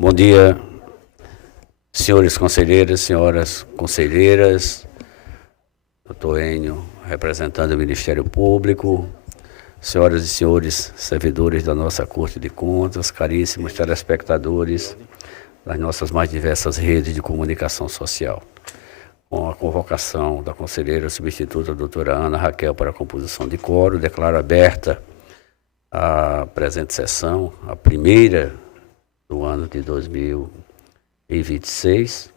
Bom dia, senhores conselheiros, senhoras conselheiras, doutor Enio, representando o Ministério Público, senhoras e senhores servidores da nossa Corte de Contas, caríssimos telespectadores das nossas mais diversas redes de comunicação social. Com a convocação da conselheira substituta doutora Ana Raquel para a composição de quórum, declaro aberta a presente sessão, a primeira do ano de 2026,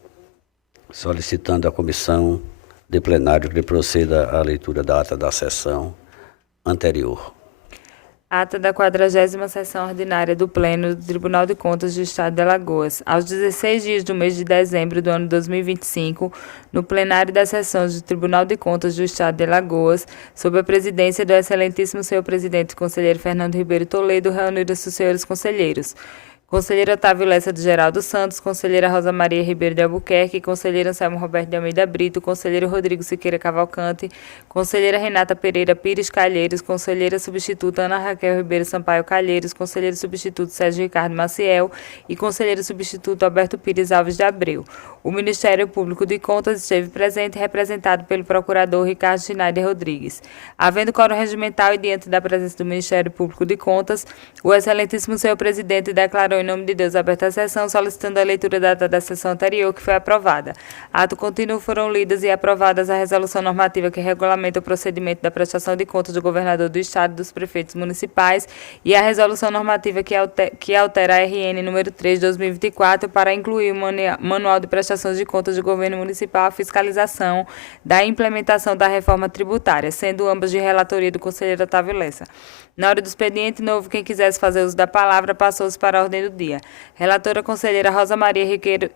solicitando à comissão de plenário que proceda à leitura da ata da sessão anterior. Ata da 40ª Sessão Ordinária do Pleno do Tribunal de Contas do Estado de Alagoas. Aos 16 dias do mês de dezembro do ano 2025, no plenário das sessões do Tribunal de Contas do Estado de Alagoas, sob a presidência do excelentíssimo senhor presidente conselheiro Fernando Ribeiro Toledo, reuniram-se os senhores conselheiros. Conselheiro Otávio Lessa de Geraldo Santos, conselheira Rosa Maria Ribeiro de Albuquerque, conselheiro Anselmo Roberto de Almeida Brito, conselheiro Rodrigo Siqueira Cavalcante, conselheira Renata Pereira Pires Calheiros, conselheira substituta Ana Raquel Ribeiro Sampaio Calheiros, conselheiro substituto Sérgio Ricardo Maciel e conselheiro substituto Alberto Pires Alves de Abreu. O Ministério Público de Contas esteve presente, representado pelo procurador Ricardo Schneider Rodrigues. Havendo quórum regimental e diante da presença do Ministério Público de Contas, o excelentíssimo senhor presidente declarou em nome de Deus aberta a sessão, solicitando a leitura da ata da sessão anterior, que foi aprovada. Ato contínuo foram lidas e aprovadas a resolução normativa que regulamenta o procedimento da prestação de contas do governador do Estado e dos prefeitos municipais e a resolução normativa que altera a RN número 3 de 2024 para incluir o Manual de Prestações de Contas do Governo Municipal, a fiscalização da implementação da reforma tributária, sendo ambas de relatoria do conselheiro Otávio Lessa. Na hora do expediente novo, quem quisesse fazer uso da palavra, passou-se para a ordem do dia. Relatora conselheira Rosa Maria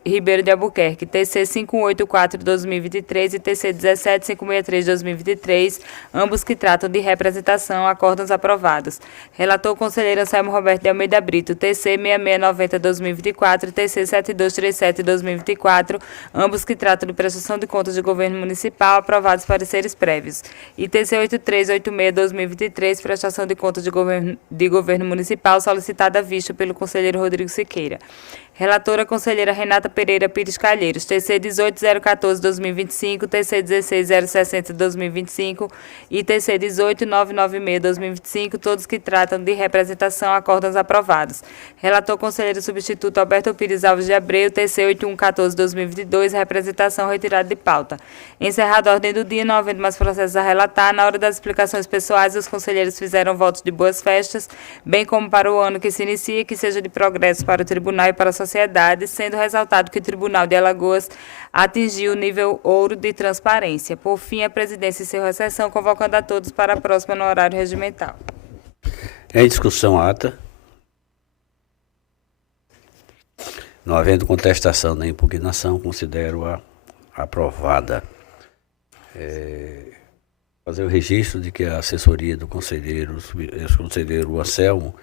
Ribeiro de Albuquerque, TC 584/2023 e TC 17563/2023, ambos que tratam de representação, acórdãos aprovados. Relator conselheiro Anselmo Roberto de Almeida Brito, TC 6690/2024 e TC 7237/2024, ambos que tratam de prestação de contas do governo municipal, aprovados pareceres prévios. E TC 8386/2023, prestação de contas de governo municipal, solicitada à vista pelo conselheiro Rodrigo Siqueira. Relatora conselheira Renata Pereira Pires Calheiros, TC 18014/2025, TC 16060/2025 e TC 18996/2025, todos que tratam de representação, acórdãos aprovados. Relator conselheiro substituto Alberto Pires Alves de Abreu, TC 8114/2022, representação retirada de pauta. Encerrada a ordem do dia, não havendo mais processos a relatar, na hora das explicações pessoais, os conselheiros fizeram votos de boas festas, bem como para o ano que se inicia, que seja de progresso para o tribunal e para a sociedade, sendo ressaltado que o Tribunal de Alagoas atingiu o nível ouro de transparência. Por fim, a presidência encerrou a sessão, convocando a todos para a próxima no horário regimental. Em discussão a ata. Não havendo contestação nem impugnação, considero-a aprovada. Fazer o registro de que a assessoria do conselheiro Anselmo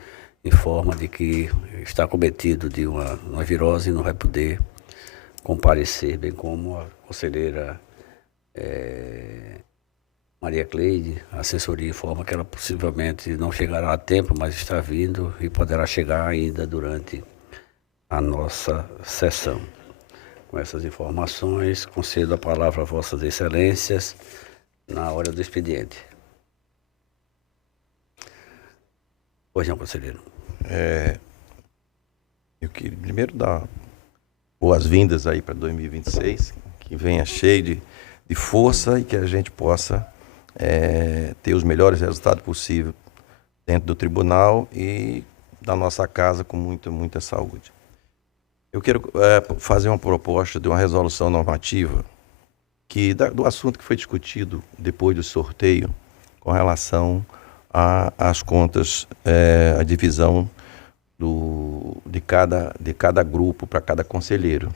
informa de que está cometido de uma virose e não vai poder comparecer, bem como a conselheira Maria Cleide, a assessoria informa que ela possivelmente não chegará a tempo, mas está vindo e poderá chegar ainda durante a nossa sessão. Com essas informações, concedo a palavra a vossas excelências na hora do expediente. Pois não, conselheiro. Eu queria primeiro dar boas-vindas aí para 2026, que venha cheio de força e que a gente possa ter os melhores resultados possíveis dentro do tribunal e da nossa casa com muita saúde. Eu quero fazer uma proposta de uma resolução normativa do assunto que foi discutido depois do sorteio com relação às contas, a divisão de cada grupo para cada conselheiro.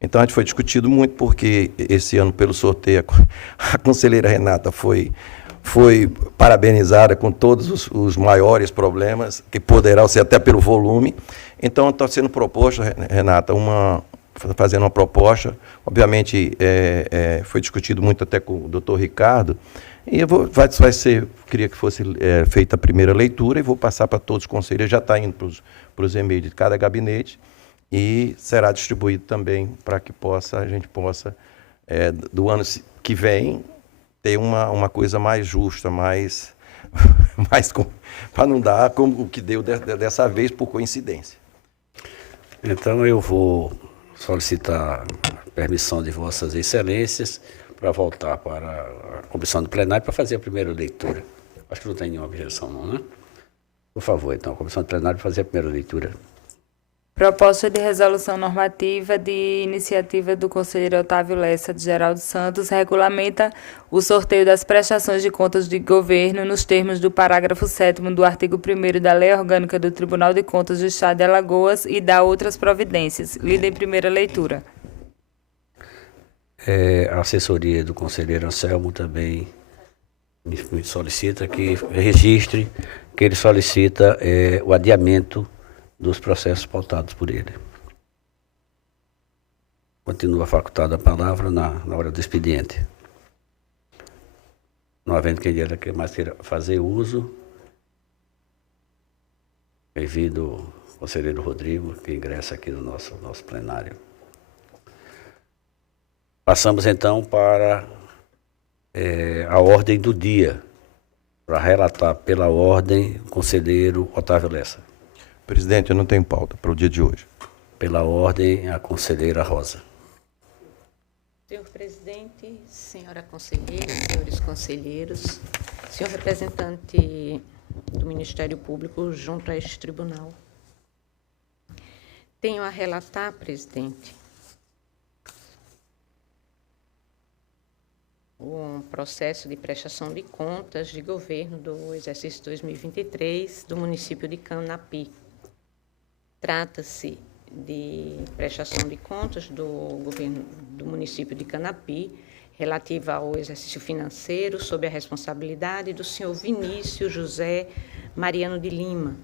Então, a gente foi discutido muito porque esse ano, pelo sorteio, a conselheira Renata foi parabenizada com todos os maiores problemas, que poderão ser até pelo volume. Então, está sendo proposto, Renata, fazendo uma proposta, obviamente foi discutido muito até com o doutor Ricardo, e queria que fosse feita a primeira leitura e vou passar para todos os conselheiros, já está indo para os e-mails de cada gabinete, e será distribuído também para que a gente possa, do ano que vem, ter uma coisa mais justa, mais para não dar como o que deu dessa vez por coincidência. Então eu vou solicitar a permissão de Vossas Excelências para voltar para a comissão do plenário para fazer a primeira leitura. Acho que não tem nenhuma objeção, não, né? Por favor, então, a comissão do plenário para fazer a primeira leitura. Proposta de resolução normativa de iniciativa do conselheiro Otávio Lessa de Geraldo Santos regulamenta o sorteio das prestações de contas de governo nos termos do parágrafo 7º do artigo 1º da Lei Orgânica do Tribunal de Contas do Estado de Alagoas e dá outras providências. Lida em primeira leitura. A assessoria do conselheiro Anselmo também me solicita que registre que ele solicita o adiamento dos processos pautados por ele. Continua facultada a palavra na hora do expediente. Não havendo quem queira mais fazer uso, bem-vindo o conselheiro Rodrigo, que ingressa aqui no nosso plenário. Passamos então para a ordem do dia, para relatar pela ordem o conselheiro Otávio Lessa. Presidente, eu não tenho pauta para o dia de hoje. Pela ordem, a conselheira Rosa. Senhor presidente, senhora conselheira, senhores conselheiros, senhor representante do Ministério Público junto a este tribunal. Tenho a relatar, presidente, um processo de prestação de contas de governo do exercício 2023 do município de Canapi. Trata-se de prestação de contas do governo do município de Canapi, relativa ao exercício financeiro, sob a responsabilidade do senhor Vinícius José Mariano de Lima,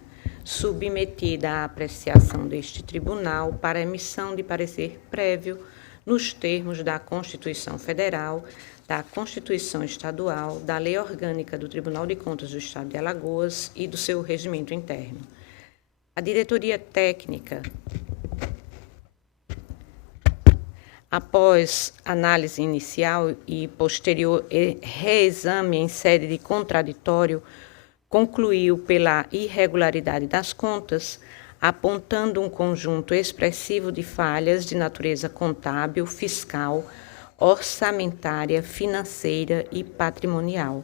submetida à apreciação deste tribunal para emissão de parecer prévio nos termos da Constituição Federal, da Constituição Estadual, da Lei Orgânica do Tribunal de Contas do Estado de Alagoas e do seu regimento interno. A diretoria técnica, após análise inicial e posterior reexame em sede de contraditório, concluiu pela irregularidade das contas, apontando um conjunto expressivo de falhas de natureza contábil, fiscal, orçamentária, financeira e patrimonial.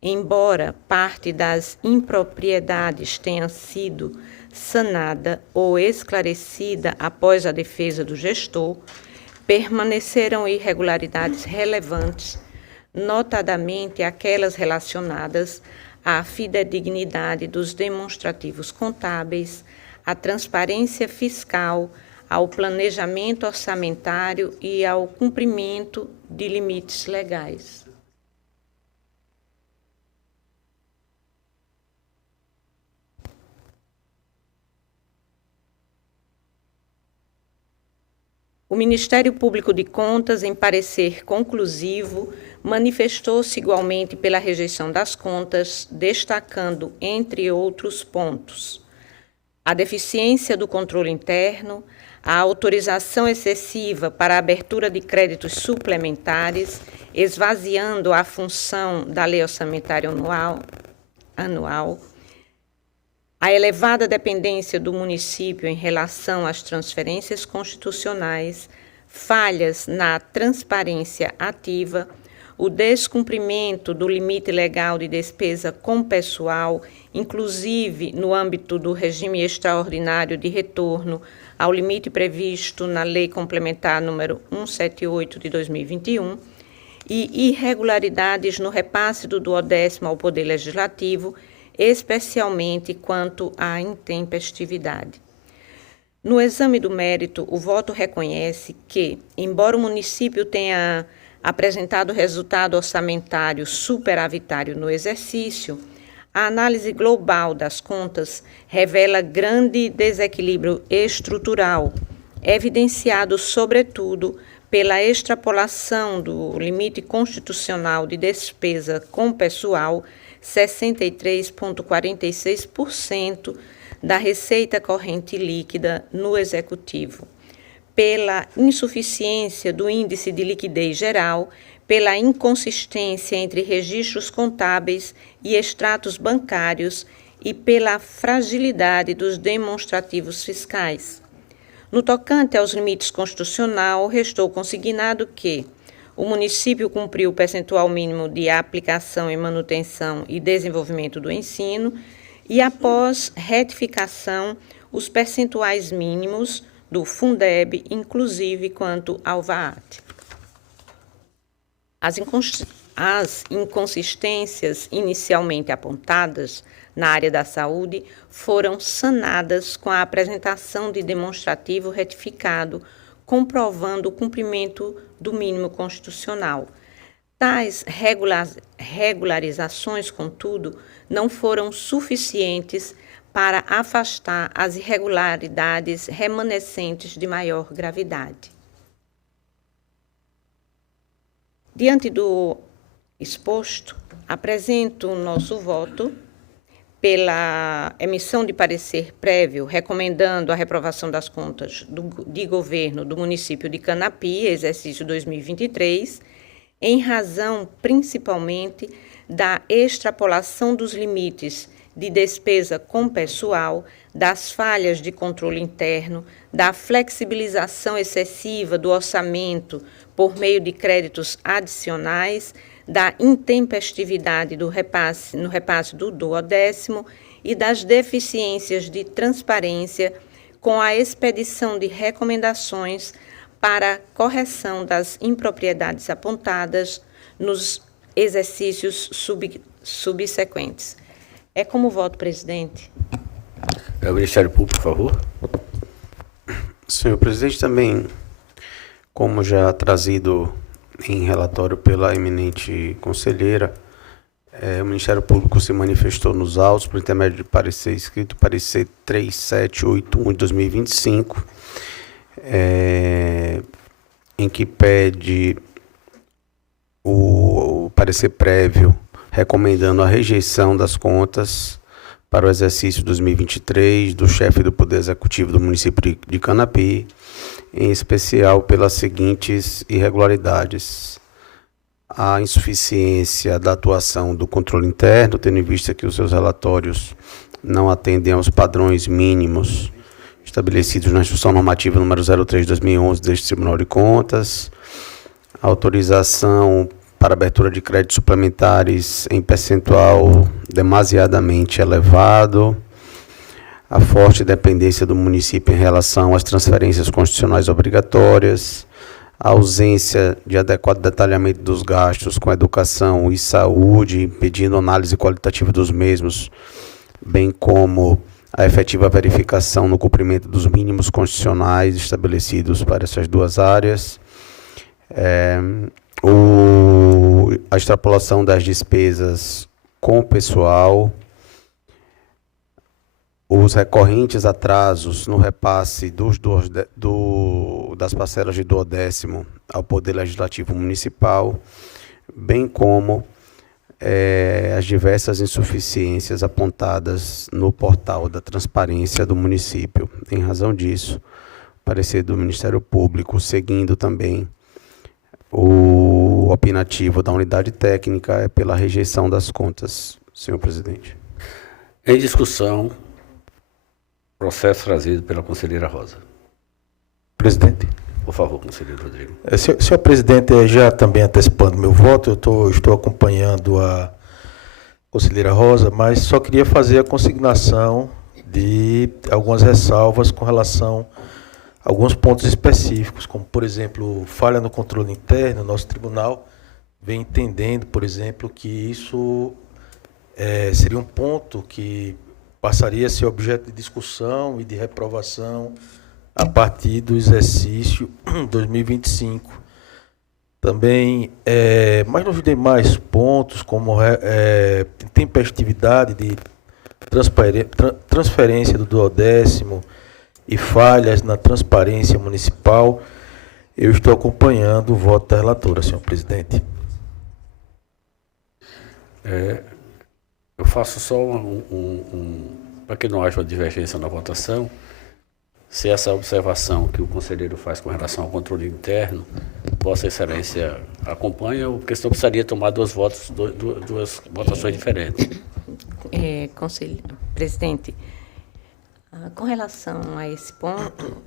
Embora parte das impropriedades tenha sido sanada ou esclarecida após a defesa do gestor, permaneceram irregularidades relevantes, notadamente aquelas relacionadas à fidedignidade dos demonstrativos contábeis, à transparência fiscal, ao planejamento orçamentário e ao cumprimento de limites legais. O Ministério Público de Contas, em parecer conclusivo, manifestou-se igualmente pela rejeição das contas, destacando, entre outros pontos, a deficiência do controle interno, a autorização excessiva para a abertura de créditos suplementares, esvaziando a função da lei orçamentária anual, a elevada dependência do município em relação às transferências constitucionais, falhas na transparência ativa, o descumprimento do limite legal de despesa com pessoal, inclusive no âmbito do regime extraordinário de retorno ao limite previsto na Lei Complementar número 178 de 2021, e irregularidades no repasse do 10º ao Poder Legislativo, especialmente quanto à intempestividade. No exame do mérito, o voto reconhece que, embora o município tenha apresentado resultado orçamentário superavitário no exercício, a análise global das contas revela grande desequilíbrio estrutural, evidenciado, sobretudo, pela extrapolação do limite constitucional de despesa com pessoal, 63,46%, da receita corrente líquida no Executivo, pela insuficiência do índice de liquidez geral, pela inconsistência entre registros contábeis e extratos bancários e pela fragilidade dos demonstrativos fiscais. No tocante aos limites constitucional, restou consignado que o município cumpriu o percentual mínimo de aplicação e manutenção e desenvolvimento do ensino e, após retificação, os percentuais mínimos do Fundeb, inclusive quanto ao VAT. As inconsistências inicialmente apontadas na área da saúde foram sanadas com a apresentação de demonstrativo retificado, comprovando o cumprimento do mínimo constitucional. Tais regularizações, contudo, não foram suficientes para afastar as irregularidades remanescentes de maior gravidade. Diante do exposto, apresento o nosso voto pela emissão de parecer prévio recomendando a reprovação das contas de governo do município de Canapi, exercício 2023, em razão principalmente da extrapolação dos limites de despesa com pessoal, das falhas de controle interno, da flexibilização excessiva do orçamento por meio de créditos adicionais, da intempestividade no repasse do 12º e das deficiências de transparência com a expedição de recomendações para correção das impropriedades apontadas nos exercícios subsequentes. É como voto, presidente. O Ministério Público, por favor. Senhor presidente, também, como já trazido em relatório pela eminente conselheira, o Ministério Público se manifestou nos autos por intermédio de parecer escrito, parecer 3781 de 2025, em que pede o parecer prévio recomendando a rejeição das contas para o exercício 2023 do chefe do Poder Executivo do município de Canapi, em especial pelas seguintes irregularidades: a insuficiência da atuação do controle interno, tendo em vista que os seus relatórios não atendem aos padrões mínimos estabelecidos na Instrução Normativa número 03 de 2011 deste Tribunal de Contas, a autorização para abertura de créditos suplementares em percentual demasiadamente elevado, a forte dependência do município em relação às transferências constitucionais obrigatórias, a ausência de adequado detalhamento dos gastos com educação e saúde, impedindo análise qualitativa dos mesmos, bem como a efetiva verificação no cumprimento dos mínimos constitucionais estabelecidos para essas duas áreas, a extrapolação das despesas com o pessoal, os recorrentes atrasos no repasse das parcelas de 12º ao Poder Legislativo Municipal, bem como as diversas insuficiências apontadas no portal da transparência do município. Em razão disso, parecer do Ministério Público, seguindo também o opinativo da unidade técnica, é pela rejeição das contas, senhor presidente. Em discussão, processo trazido pela conselheira Rosa. Presidente. Por favor, conselheiro Rodrigo. Senhor presidente, já também antecipando meu voto, eu estou acompanhando a conselheira Rosa, mas só queria fazer a consignação de algumas ressalvas com relação a alguns pontos específicos, como, por exemplo, falha no controle interno. Nosso tribunal vem entendendo, por exemplo, que isso seria um ponto que passaria a ser objeto de discussão e de reprovação a partir do exercício 2025. Também, mas nos demais pontos, como tempestividade de transferência do 12º e falhas na transparência municipal, eu estou acompanhando o voto da relatora, senhor presidente. Eu faço só para que não haja uma divergência na votação, se essa observação que o conselheiro faz com relação ao controle interno, Vossa Excelência acompanha, ou questão precisaria tomar duas votações diferentes? Presidente, com relação a esse ponto,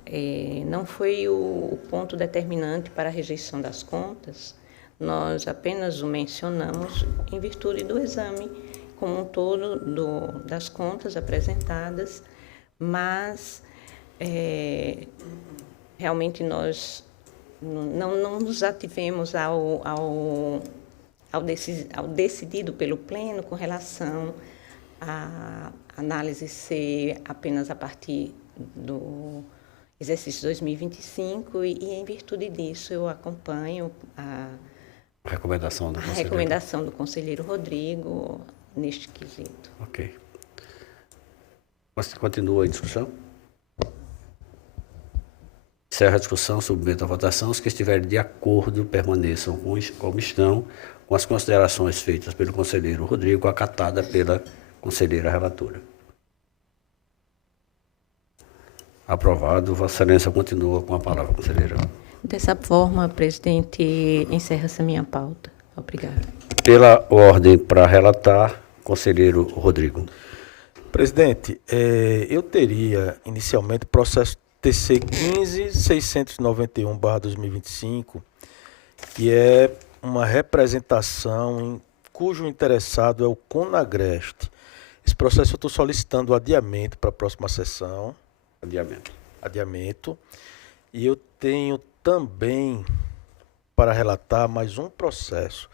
não foi o ponto determinante para a rejeição das contas, nós apenas o mencionamos em virtude do exame como um todo das contas apresentadas, mas realmente nós não nos ativemos ao decidido pelo Pleno com relação à análise ser apenas a partir do exercício 2025 e em virtude disso eu acompanho a Recomendação recomendação do conselheiro Rodrigo neste quesito. Ok. Você continua a discussão? Encerra a discussão, submeto à votação. Os que estiverem de acordo permaneçam como estão, com as considerações feitas pelo conselheiro Rodrigo, acatada pela conselheira relatora. Aprovado. Vossa Excelência continua com a palavra, conselheira. Dessa forma, presidente, encerra-se a minha pauta. Obrigada. Pela ordem para relatar, conselheiro Rodrigo. Presidente, eu teria inicialmente processo TC 15.691/2025, que é uma representação cujo interessado é o Conagreste. Esse processo eu estou solicitando o adiamento para a próxima sessão. Adiamento. E eu tenho também para relatar mais um processo,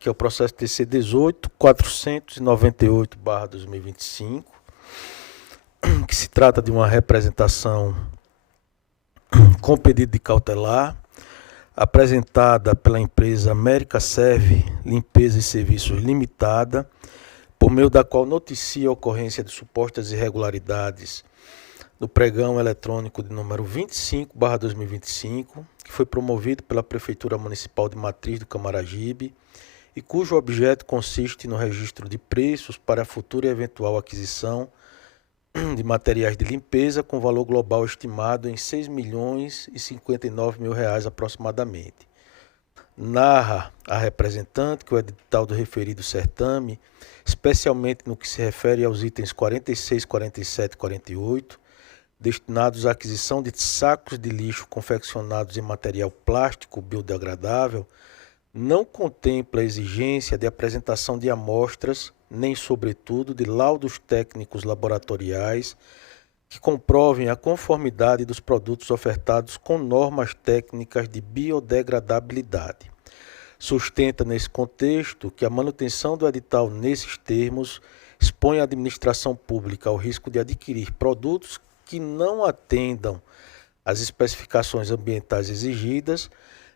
que é o processo TC 18.498/2025, que se trata de uma representação com pedido de cautelar, apresentada pela empresa América Serve Limpeza e Serviços Limitada, por meio da qual noticia a ocorrência de supostas irregularidades no pregão eletrônico de número 25/2025, que foi promovido pela Prefeitura Municipal de Matriz do Camaragibe e cujo objeto consiste no registro de preços para a futura e eventual aquisição de materiais de limpeza com valor global estimado em R$ 6.059.000 aproximadamente. Narra a representante que o edital do referido certame, especialmente no que se refere aos itens 46, 47 e 48, destinados à aquisição de sacos de lixo confeccionados em material plástico biodegradável, não contempla a exigência de apresentação de amostras, nem, sobretudo, de laudos técnicos laboratoriais que comprovem a conformidade dos produtos ofertados com normas técnicas de biodegradabilidade. Sustenta, nesse contexto, que a manutenção do edital nesses termos expõe a administração pública ao risco de adquirir produtos que não atendam às especificações ambientais exigidas,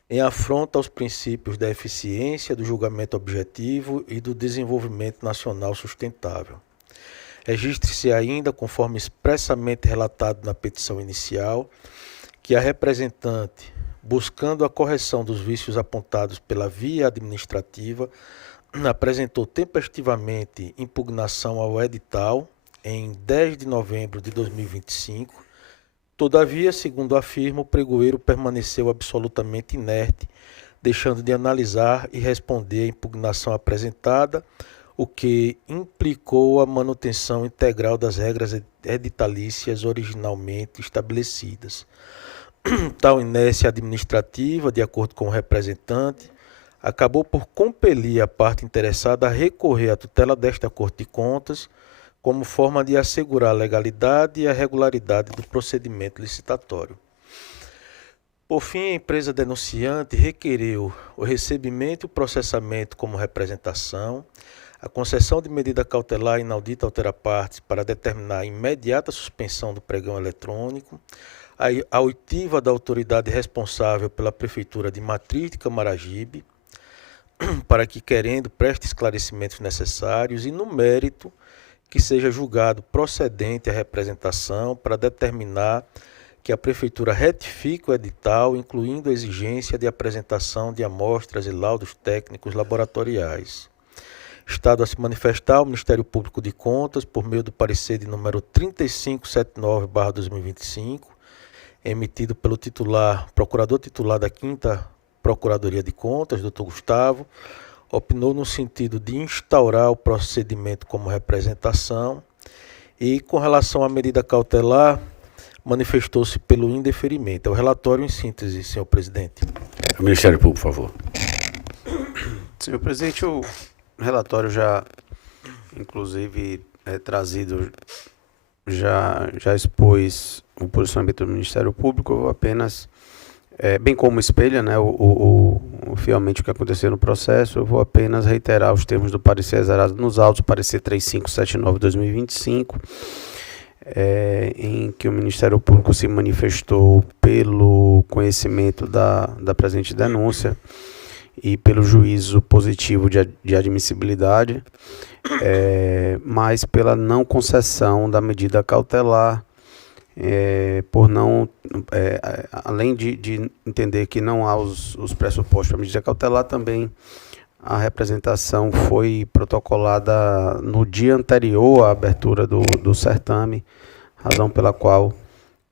em afronta aos princípios da eficiência, do julgamento objetivo e do desenvolvimento nacional sustentável. Registre-se ainda, conforme expressamente relatado na petição inicial, que a representante, buscando a correção dos vícios apontados pela via administrativa, apresentou tempestivamente impugnação ao edital em 10 de novembro de 2025. Todavia, segundo afirma, o pregoeiro permaneceu absolutamente inerte, deixando de analisar e responder à impugnação apresentada, o que implicou a manutenção integral das regras editalícias originalmente estabelecidas. Tal inércia administrativa, de acordo com o representante, acabou por compelir a parte interessada a recorrer à tutela desta Corte de Contas, como forma de assegurar a legalidade e a regularidade do procedimento licitatório. Por fim, a empresa denunciante requereu o recebimento e o processamento como representação, a concessão de medida cautelar inaudita altera partes para determinar a imediata suspensão do pregão eletrônico, a oitiva da autoridade responsável pela Prefeitura de Matriz de Camaragibe, para que, querendo, preste esclarecimentos necessários e, no mérito, que seja julgado procedente a representação para determinar que a Prefeitura retifique o edital, incluindo a exigência de apresentação de amostras e laudos técnicos laboratoriais. Estado a se manifestar ao Ministério Público de Contas por meio do parecer de número 3579/2025, emitido pelo procurador titular da 5ª Procuradoria de Contas, Dr. Gustavo, opinou no sentido de instaurar o procedimento como representação e, com relação à medida cautelar, manifestou-se pelo indeferimento. É o relatório em síntese, senhor presidente. O Ministério Público, por favor. Senhor presidente, o relatório já, inclusive, trazido, já expôs o posicionamento do Ministério Público. Eu vou apenas, bem como espelha, né, fielmente o que aconteceu no processo, eu vou apenas reiterar os termos do parecer exarado nos autos, parecer 3579/2025, em que o Ministério Público se manifestou pelo conhecimento da presente denúncia e pelo juízo positivo de admissibilidade, mas pela não concessão da medida cautelar, por não, além de entender que não há os pressupostos para a medida cautelar, também a representação foi protocolada no dia anterior à abertura do certame, razão pela qual o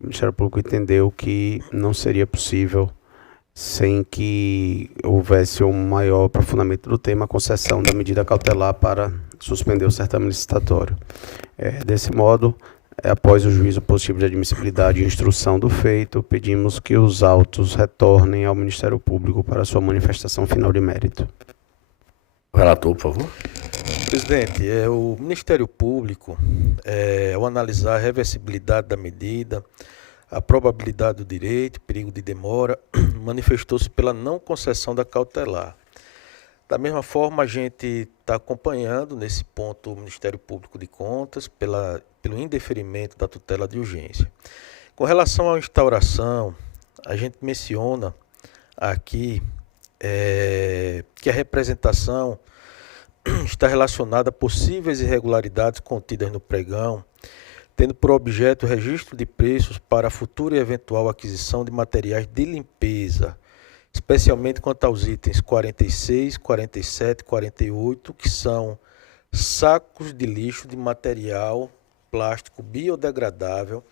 Ministério Público entendeu que não seria possível, sem que houvesse um maior aprofundamento do tema, a concessão da medida cautelar para suspender o certame licitatório. Desse modo, após o juízo positivo de admissibilidade e instrução do feito, pedimos que os autos retornem ao Ministério Público para sua manifestação final de mérito. O relator, por favor. Presidente, o Ministério Público, ao analisar a reversibilidade da medida, a probabilidade do direito, perigo de demora, manifestou-se pela não concessão da cautelar. Da mesma forma, a gente está acompanhando nesse ponto o Ministério Público de Contas pelo indeferimento da tutela de urgência. Com relação à instauração, a gente menciona aqui que a representação está relacionada a possíveis irregularidades contidas no pregão, tendo por objeto o registro de preços para a futura e eventual aquisição de materiais de limpeza, especialmente quanto aos itens 46, 47 e 48, que são sacos de lixo de material plástico biodegradável,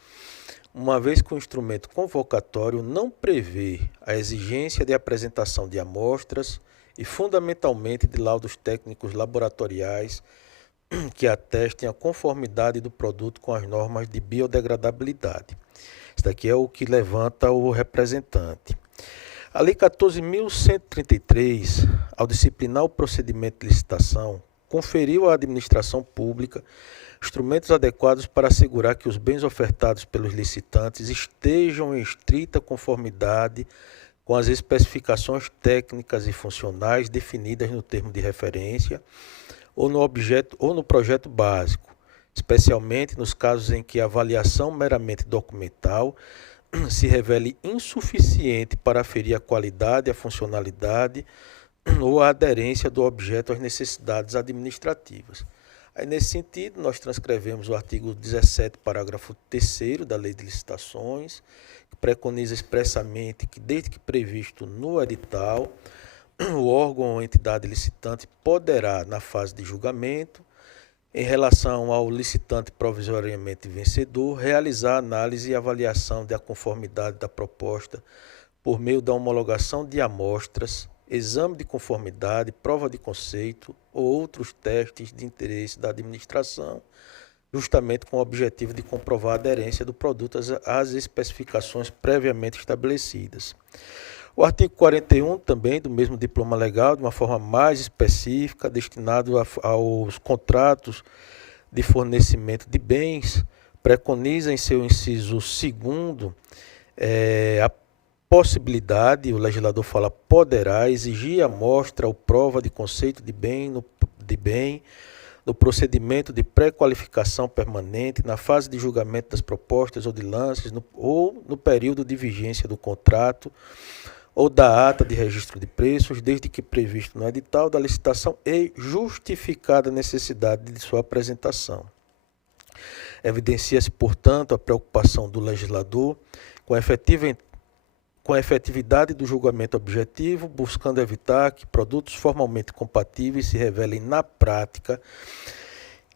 uma vez que o instrumento convocatório não prevê a exigência de apresentação de amostras e, fundamentalmente, de laudos técnicos laboratoriais que atestem a conformidade do produto com as normas de biodegradabilidade. Isso daqui é o que levanta o representante. A Lei 14.133, ao disciplinar o procedimento de licitação, conferiu à administração pública instrumentos adequados para assegurar que os bens ofertados pelos licitantes estejam em estrita conformidade com as especificações técnicas e funcionais definidas no termo de referência ou no projeto básico, especialmente nos casos em que a avaliação meramente documental se revele insuficiente para aferir a qualidade, a funcionalidade ou a aderência do objeto às necessidades administrativas. Aí, nesse sentido, nós transcrevemos o artigo 17, parágrafo 3º da Lei de Licitações, que preconiza expressamente que, desde que previsto no edital, o órgão ou entidade licitante poderá, na fase de julgamento, em relação ao licitante provisoriamente vencedor, realizar análise e avaliação da conformidade da proposta por meio da homologação de amostras, exame de conformidade, prova de conceito ou outros testes de interesse da administração, justamente com o objetivo de comprovar a aderência do produto às especificações previamente estabelecidas. O artigo 41, também do mesmo diploma legal, de uma forma mais específica, destinado aos contratos de fornecimento de bens, preconiza em seu inciso 2º a possibilidade, o legislador fala poderá, exigir amostra ou prova de conceito de bem no procedimento de pré-qualificação permanente, na fase de julgamento das propostas ou de lances, ou no período de vigência do contrato, ou da ata de registro de preços, desde que previsto no edital da licitação e justificada a necessidade de sua apresentação. Evidencia-se, portanto, a preocupação do legislador com a efetiva com a efetividade do julgamento objetivo, buscando evitar que produtos formalmente compatíveis se revelem na prática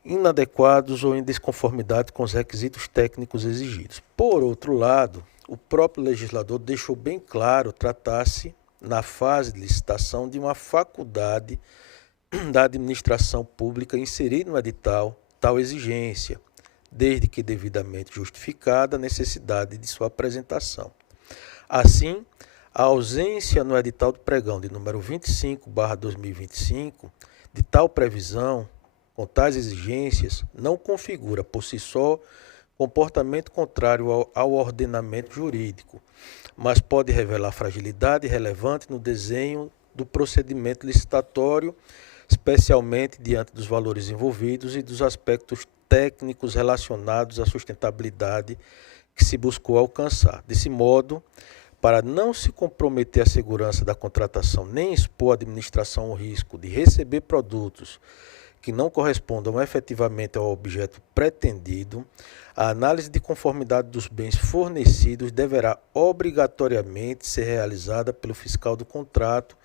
inadequados ou em desconformidade com os requisitos técnicos exigidos. Por outro lado, o próprio legislador deixou bem claro tratar-se, na fase de licitação, de uma faculdade da administração pública inserir no edital tal exigência, desde que devidamente justificada a necessidade de sua apresentação. Assim, a ausência no edital do pregão de número 25/2025 de tal previsão, com tais exigências, não configura por si só comportamento contrário ao ordenamento jurídico, mas pode revelar fragilidade relevante no desenho do procedimento licitatório, especialmente diante dos valores envolvidos e dos aspectos técnicos relacionados à sustentabilidade que se buscou alcançar. Desse modo, para não se comprometer a segurança da contratação nem expor a administração ao risco de receber produtos que não correspondam efetivamente ao objeto pretendido, a análise de conformidade dos bens fornecidos deverá obrigatoriamente ser realizada pelo fiscal do contrato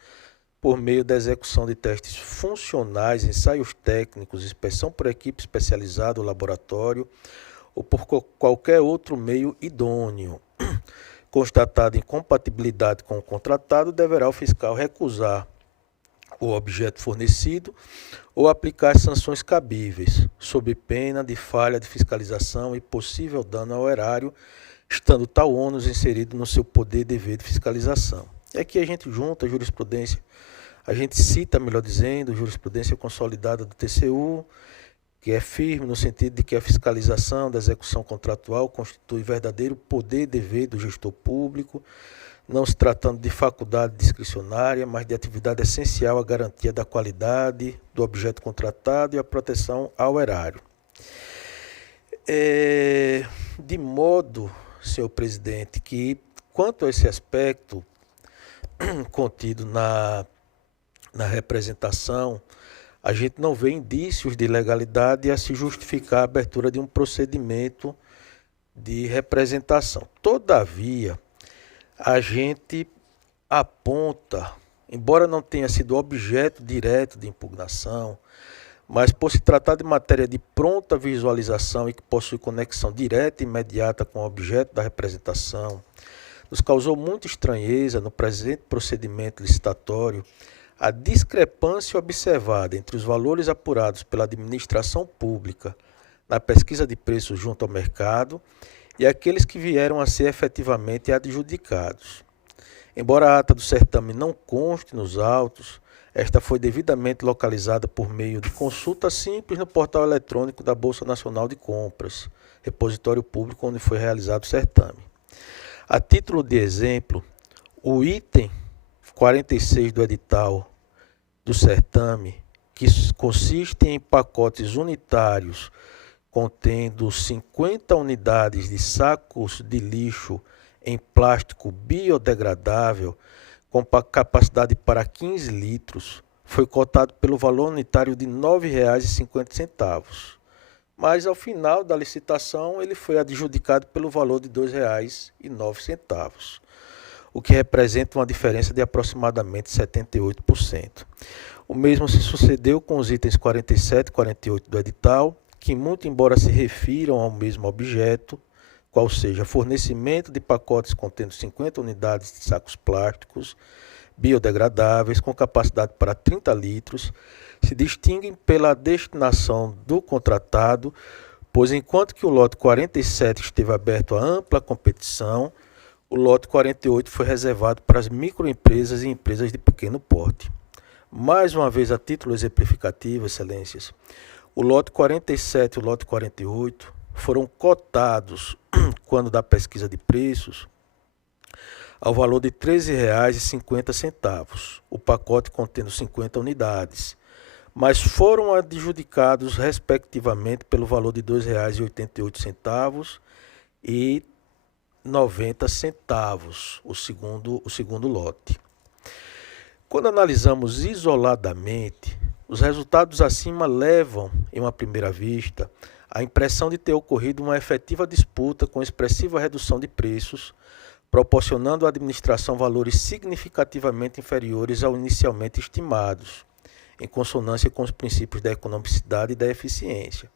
por meio da execução de testes funcionais, ensaios técnicos, inspeção por equipe especializada ou laboratório ou por qualquer outro meio idôneo. Constatada incompatibilidade com o contratado, deverá o fiscal recusar o objeto fornecido ou aplicar as sanções cabíveis, sob pena de falha de fiscalização e possível dano ao erário, estando tal ônus inserido no seu poder e dever de fiscalização. E aqui a gente junta a jurisprudência, a gente cita, melhor dizendo, jurisprudência consolidada do TCU, que é firme no sentido de que a fiscalização da execução contratual constitui verdadeiro poder e dever do gestor público, não se tratando de faculdade discricionária, mas de atividade essencial à garantia da qualidade do objeto contratado e à proteção ao erário. De modo, senhor presidente, que quanto a esse aspecto contido na representação, a gente não vê indícios de ilegalidade a se justificar a abertura de um procedimento de representação. Todavia, a gente aponta, embora não tenha sido objeto direto de impugnação, mas por se tratar de matéria de pronta visualização e que possui conexão direta e imediata com o objeto da representação, nos causou muita estranheza no presente procedimento licitatório a discrepância observada entre os valores apurados pela administração pública na pesquisa de preços junto ao mercado e aqueles que vieram a ser efetivamente adjudicados. Embora a ata do certame não conste nos autos, esta foi devidamente localizada por meio de consulta simples no portal eletrônico da Bolsa Nacional de Compras, repositório público onde foi realizado o certame. A título de exemplo, o item 46 do edital do certame, que consiste em pacotes unitários contendo 50 unidades de sacos de lixo em plástico biodegradável com capacidade para 15 litros, foi cotado pelo valor unitário de R$ 9,50. Mas, ao final da licitação, ele foi adjudicado pelo valor de R$ 2,09, o que representa uma diferença de aproximadamente 78%. O mesmo se sucedeu com os itens 47 e 48 do edital, que, muito embora se refiram ao mesmo objeto, qual seja fornecimento de pacotes contendo 50 unidades de sacos plásticos biodegradáveis com capacidade para 30 litros, se distinguem pela destinação do contratado, pois enquanto que o lote 47 esteve aberto a ampla competição, o lote 48 foi reservado para as microempresas e empresas de pequeno porte. Mais uma vez, a título exemplificativo, excelências, o lote 47 e o lote 48 foram cotados, quando da pesquisa de preços, ao valor de R$ 13,50, o pacote contendo 50 unidades, mas foram adjudicados, respectivamente, pelo valor de R$ 2,88 e R$ 0,90, o segundo lote. Quando analisamos isoladamente, os resultados acima levam, em uma primeira vista, a impressão de ter ocorrido uma efetiva disputa com expressiva redução de preços, proporcionando à administração valores significativamente inferiores ao inicialmente estimados, em consonância com os princípios da economicidade e da eficiência,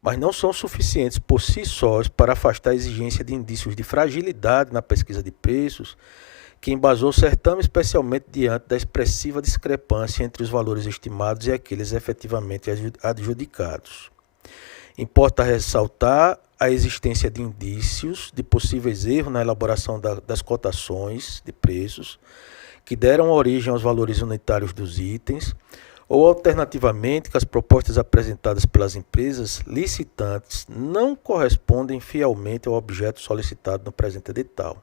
mas não são suficientes por si sós para afastar a exigência de indícios de fragilidade na pesquisa de preços, que embasou o certame especialmente diante da expressiva discrepância entre os valores estimados e aqueles efetivamente adjudicados. Importa ressaltar a existência de indícios de possíveis erros na elaboração das cotações de preços, que deram origem aos valores unitários dos itens, ou alternativamente que as propostas apresentadas pelas empresas licitantes não correspondem fielmente ao objeto solicitado no presente edital.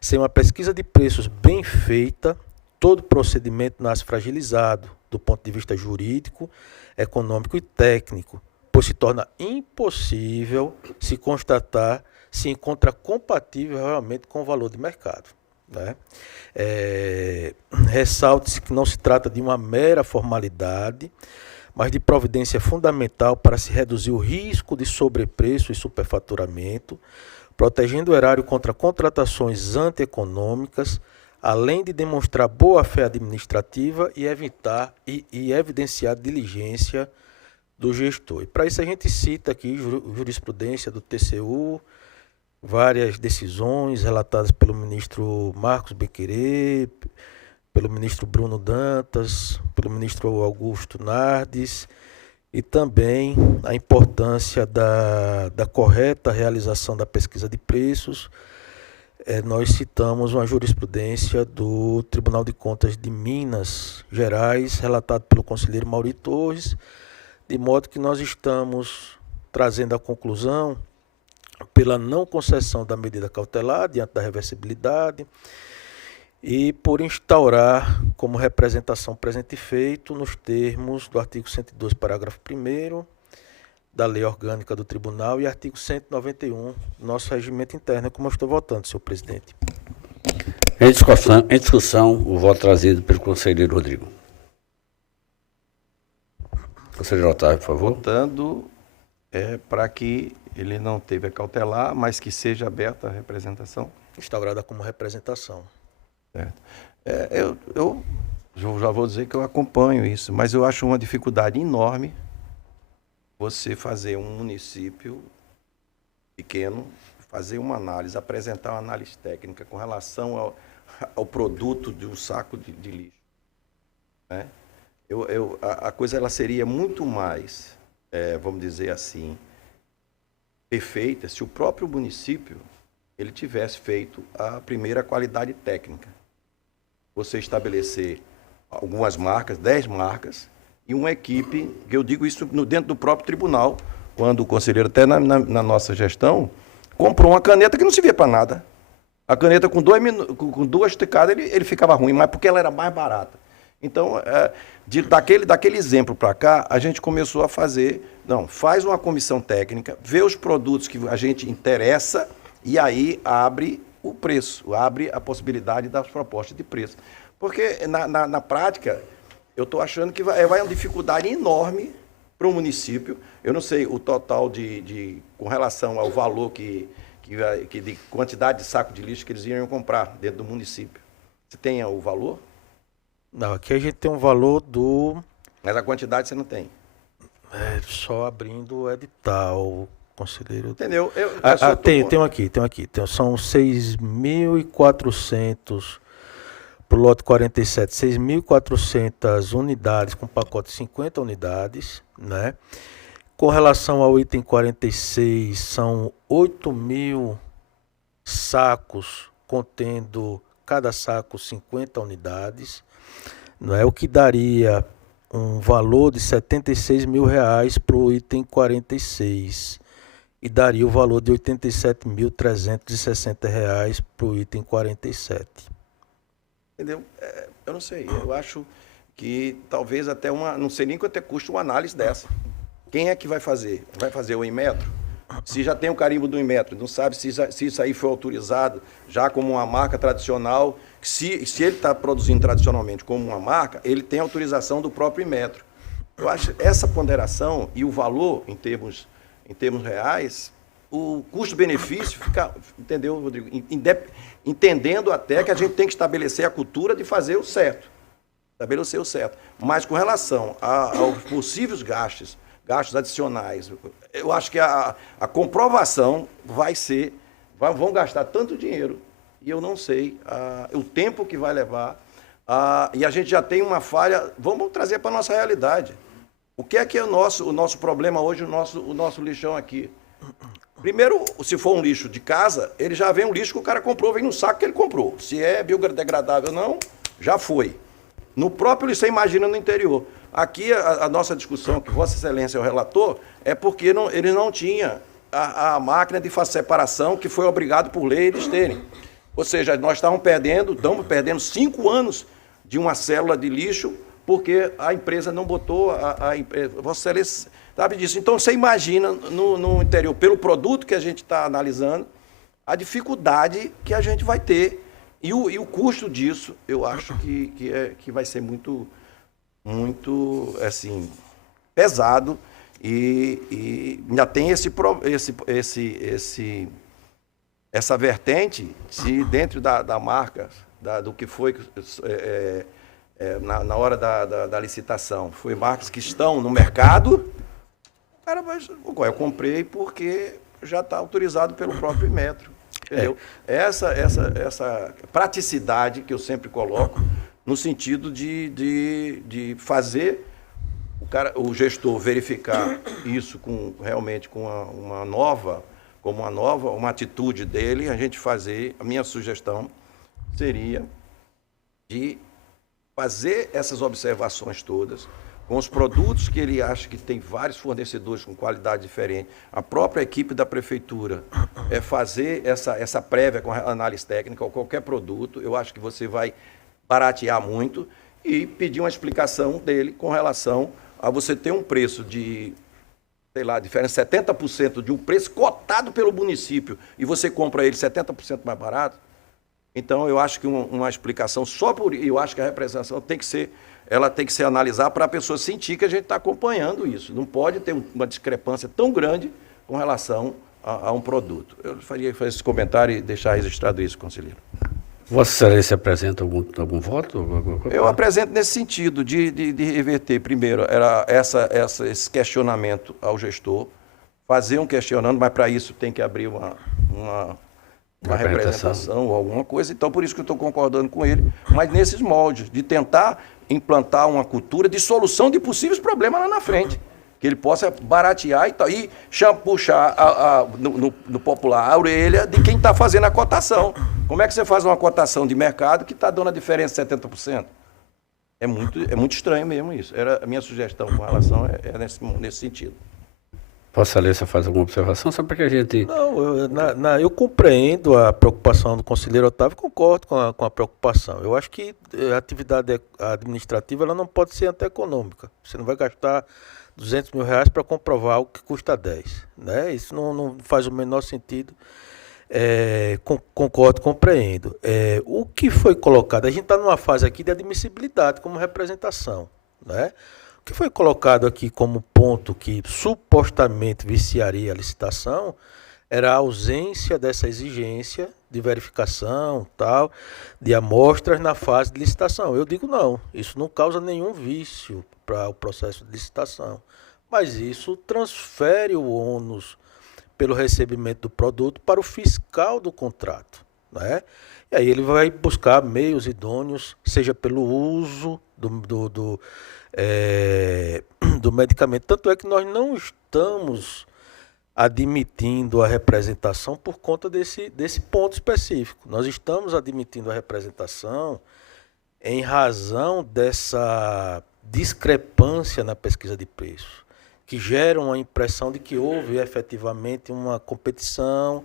Sem uma pesquisa de preços bem feita, todo procedimento nasce fragilizado do ponto de vista jurídico, econômico e técnico, pois se torna impossível se constatar se encontra compatível realmente com o valor de mercado, né? Ressalte-se que não se trata de uma mera formalidade, mas de providência fundamental para se reduzir o risco de sobrepreço e superfaturamento, protegendo o erário contra contratações antieconômicas, além de demonstrar boa-fé administrativa e evitar e evidenciar diligência do gestor. E para isso a gente cita aqui jurisprudência do TCU, várias decisões relatadas pelo ministro Marcos Bequerê, pelo ministro Bruno Dantas, pelo ministro Augusto Nardes, e também a importância da correta realização da pesquisa de preços. Nós citamos uma jurisprudência do Tribunal de Contas de Minas Gerais, relatado pelo conselheiro Mauri Torres, de modo que nós estamos trazendo a conclusão pela não concessão da medida cautelar diante da reversibilidade e por instaurar como representação presente e feito nos termos do artigo 102, parágrafo 1º da Lei Orgânica do Tribunal e artigo 191 do nosso regimento interno, como eu estou votando, senhor presidente. Em discussão, o voto trazido pelo conselheiro Rodrigo. Conselheiro Otávio, por favor. Votando para que ele não teve a cautelar, mas que seja aberta a representação. Instaurada como representação. Certo. Eu já vou dizer que eu acompanho isso, mas eu acho uma dificuldade enorme você fazer um município pequeno, fazer uma análise, apresentar uma análise técnica com relação ao produto de um saco de lixo. Né? A coisa ela seria muito mais, vamos dizer assim, perfeita se o próprio município ele tivesse feito a primeira qualidade técnica. Você estabelecer algumas marcas, 10 marcas, e uma equipe, que eu digo isso dentro do próprio tribunal, quando o conselheiro, até na nossa gestão, comprou uma caneta que não servia para nada. A caneta com 2 ticadas ele ficava ruim, mas porque ela era mais barata. Então, daquele exemplo para cá, a gente começou a fazer, faz uma comissão técnica, vê os produtos que a gente interessa e aí abre o preço, abre a possibilidade das propostas de preço. Porque, na prática, eu estou achando que vai uma dificuldade enorme para o município. Eu não sei o total com relação ao valor de quantidade de saco de lixo que eles iriam comprar dentro do município. Você tem o valor? Não, aqui a gente tem um valor do... Mas a quantidade você não tem? Só abrindo o edital, conselheiro. Entendeu? Tenho aqui. São 6.400 para o lote 47, 6.400 unidades com pacote de 50 unidades, né? Com relação ao item 46, são 8.000 sacos contendo cada saco 50 unidades, não é? O que daria um valor de R$76 mil para o item 46 e daria o valor de R$87.360 para o item 47. Entendeu? Eu não sei, eu acho que talvez até não sei nem quanto custa uma análise dessa. Quem é que vai fazer? Vai fazer o Inmetro? Se já tem o carimbo do Inmetro, não sabe se isso aí foi autorizado já como uma marca tradicional, se ele está produzindo tradicionalmente como uma marca, ele tem autorização do próprio Inmetro. Eu acho essa ponderação e o valor em termos reais, o custo-benefício fica, entendeu, Rodrigo? Entendendo até que a gente tem que estabelecer a cultura de fazer o certo. Estabelecer o certo. Mas com relação aos possíveis gastos adicionais, eu acho que a comprovação vai ser, vão gastar tanto dinheiro, e eu não sei o tempo que vai levar, e a gente já tem uma falha, vamos trazer para a nossa realidade. O que é o nosso problema hoje, o nosso lixão aqui? Primeiro, se for um lixo de casa, ele já vem um lixo que o cara comprou, vem no saco que ele comprou. Se é biodegradável ou não, já foi. No próprio lixo, você imagina no interior. Aqui, a nossa discussão, que Vossa Excelência é o relator, é porque ele não tinha a máquina de fazer separação, que foi obrigado por lei eles terem. Ou seja, nós estamos perdendo 5 anos de uma célula de lixo, porque a empresa não botou, Vossa Excelência sabe disso. Então, você imagina no interior, pelo produto que a gente está analisando, a dificuldade que a gente vai ter. E o custo disso, eu acho que vai ser muito, assim, pesado. E ainda tem essa vertente, se dentro da marca, do que foi na hora da licitação, foi marcas que estão no mercado, cara, mas eu comprei porque já está autorizado pelo próprio Metro. Entendeu? Essa praticidade que eu sempre coloco, no sentido de fazer o gestor verificar isso realmente com uma atitude dele, a gente fazer, a minha sugestão seria de fazer essas observações todas, com os produtos que ele acha que tem vários fornecedores com qualidade diferente, a própria equipe da prefeitura fazer essa prévia com análise técnica ou qualquer produto, eu acho que você vai baratear muito, e pedir uma explicação dele com relação a você ter um preço de, sei lá, diferença 70% de um preço cotado pelo município e você compra ele 70% mais barato. Então, eu acho que uma explicação só por... Eu acho que a representação tem que ser analisada para a pessoa sentir que a gente está acompanhando isso. Não pode ter uma discrepância tão grande com relação a um produto. Eu faria esse comentário e deixar registrado isso, conselheiro. Vossa Excelência apresenta algum voto? Eu apresento nesse sentido, de reverter, primeiro, esse questionamento ao gestor, fazer um questionamento, mas para isso tem que abrir uma representação ou alguma coisa, então por isso que eu estou concordando com ele, mas nesses moldes, de tentar implantar uma cultura de solução de possíveis problemas lá na frente, que ele possa baratear e puxar no popular a orelha de quem está fazendo a cotação. Como é que você faz uma cotação de mercado que está dando a diferença de 70%? É muito estranho mesmo isso. Era a minha sugestão com relação nesse sentido. Vossa Excelência faz alguma observação? Só para que a gente... Não, eu compreendo a preocupação do conselheiro Otávio, concordo com a preocupação. Eu acho que a atividade administrativa ela não pode ser antieconômica. Você não vai gastar R$200 mil para comprovar algo que custa 10. Né? Isso não faz o menor sentido. Concordo, compreendo. O que foi colocado, a gente está numa fase aqui de admissibilidade como representação, né? O que foi colocado aqui como ponto que supostamente viciaria a licitação era a ausência dessa exigência de verificação, de amostras na fase de licitação. Eu digo não, isso não causa nenhum vício para o processo de licitação, mas isso transfere o ônus pelo recebimento do produto para o fiscal do contrato, né? E aí ele vai buscar meios idôneos, seja pelo uso do medicamento. Tanto é que nós não estamos admitindo a representação por conta desse ponto específico. Nós estamos admitindo a representação em razão dessa discrepância na pesquisa de preço, que gera uma impressão de que houve efetivamente uma competição,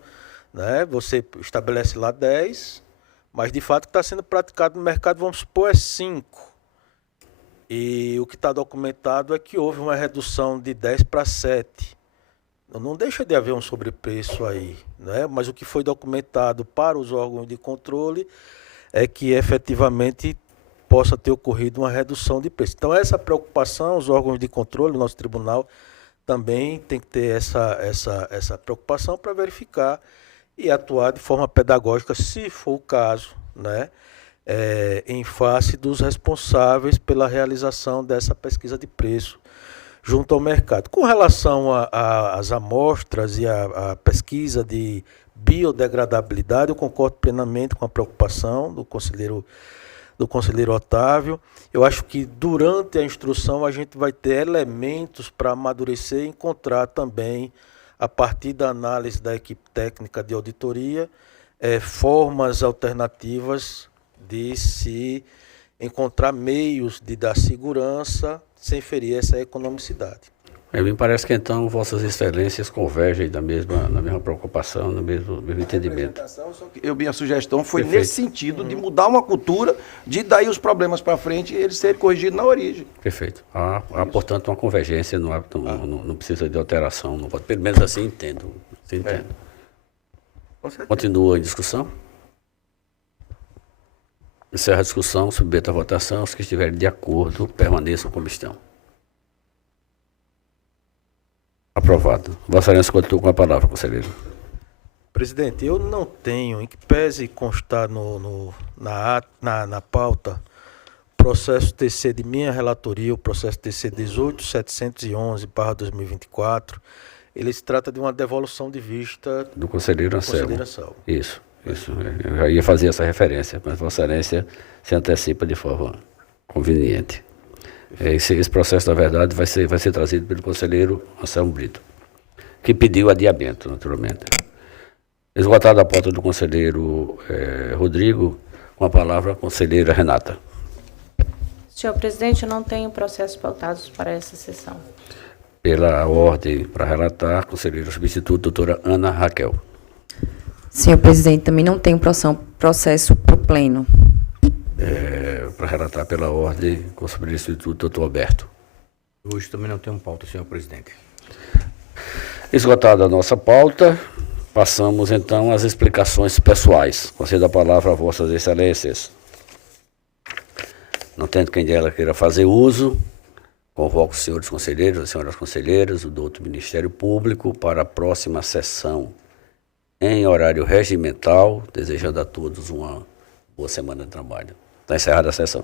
né? Você estabelece lá 10, mas de fato o que está sendo praticado no mercado, vamos supor, é 5. E o que está documentado é que houve uma redução de 10 para 7. Não deixa de haver um sobrepreço aí, né? Mas o que foi documentado para os órgãos de controle é que efetivamente possa ter ocorrido uma redução de preço. Então essa preocupação, os órgãos de controle, o nosso tribunal também tem que ter essa preocupação para verificar e atuar de forma pedagógica, se for o caso, né? Em face dos responsáveis pela realização dessa pesquisa de preço junto ao mercado. Com relação às amostras e à pesquisa de biodegradabilidade, eu concordo plenamente com a preocupação do conselheiro Otávio. Eu acho que durante a instrução a gente vai ter elementos para amadurecer e encontrar também, a partir da análise da equipe técnica de auditoria, formas alternativas de se encontrar meios de dar segurança sem ferir essa economicidade. Me parece que então Vossas Excelências convergem na mesma preocupação, no mesmo entendimento. Minha sugestão foi Perfeito. nesse sentido, de mudar uma cultura, de daí os problemas para frente e eles serem corrigidos na origem. Perfeito. Há portanto, uma convergência, não precisa de alteração. Não pode, pelo menos assim entendo. Continua a discussão? Encerra a discussão, submeta a votação. Os que estiverem de acordo, permaneçam como estão. Aprovado. Vossa Excelência continua com a palavra, conselheiro. Presidente, eu não tenho, em que pese constar na pauta, processo TC de minha relatoria, o processo TC 18.711/2024, ele se trata de uma devolução de vista Do conselheiro Anselmo. Anselmo. Isso. Eu já ia fazer essa referência, mas Vossa Excelência se antecipa de forma conveniente. Esse processo, na verdade, vai ser trazido pelo conselheiro Anselmo Brito, que pediu adiamento, naturalmente. Esgotada a pauta do conselheiro Rodrigo, com a palavra a conselheira Renata. Senhor presidente, eu não tenho processos pautados para essa sessão. Pela ordem para relatar, conselheiro substituto, doutora Ana Raquel. Senhor presidente, também não tenho processo para o pleno. Para relatar pela ordem, conselheiro substituto, doutor Alberto. Hoje também não tenho pauta, senhor presidente. Esgotada a nossa pauta, passamos então às explicações pessoais. Concedo a palavra a Vossas Excelências. Não tendo quem dela queira fazer uso, convoco os senhores conselheiros, as senhoras conselheiras, o do outro Ministério Público para a próxima sessão em horário regimental, desejando a todos uma boa semana de trabalho. Está encerrada a sessão.